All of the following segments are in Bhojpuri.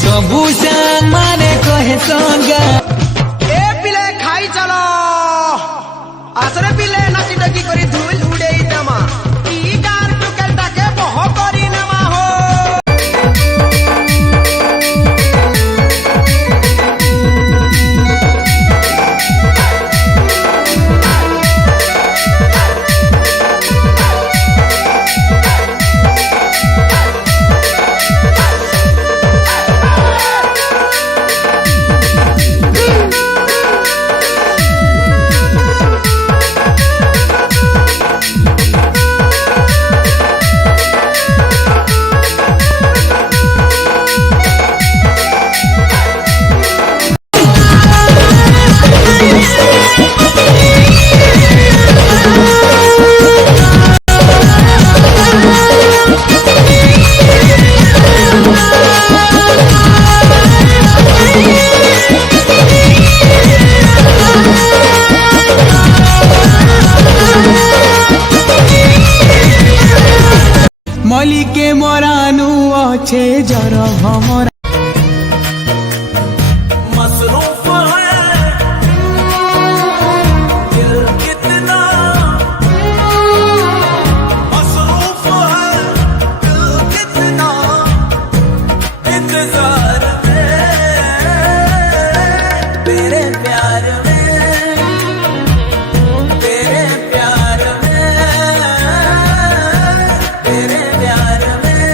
सबू संग माने कहे संग ए पिले खाई चलो आसरे पिले नाची डगी करी धूल उड़े दमा ई गार टुकेल टाके बह करी नमा हो मली के मोरानु अच्छे जर हमरा मसरूफ है दिल कितना मसरूफ है दिल कितना इंतजार में तेरे प्यार में तेरे प्यार में तेरे प्यार में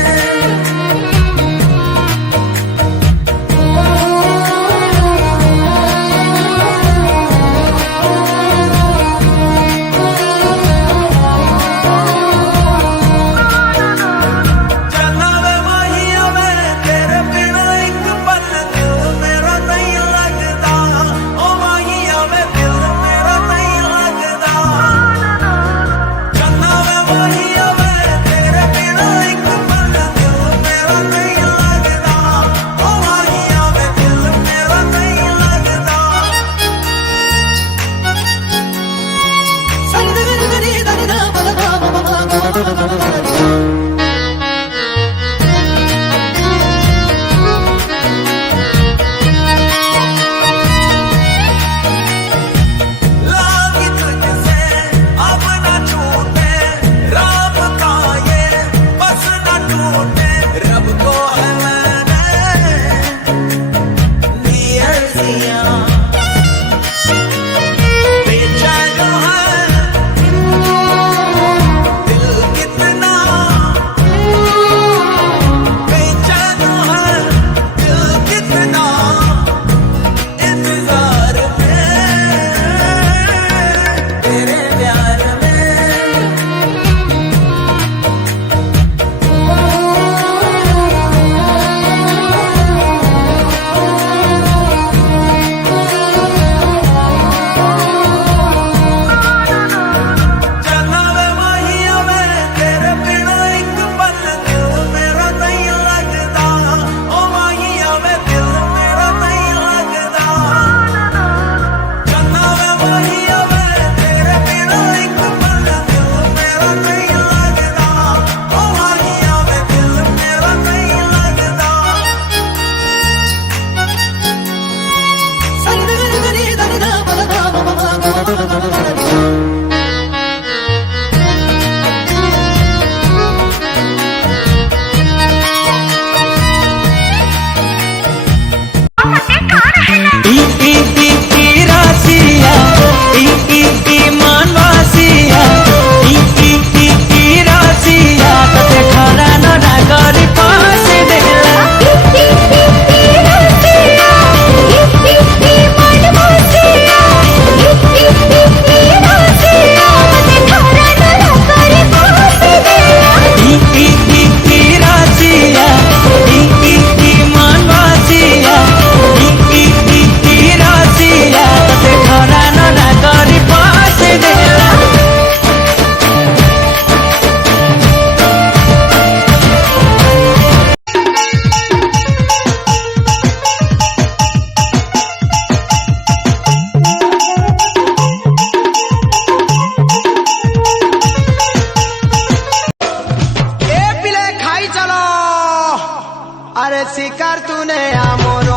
আরে শিকার তুনে আমর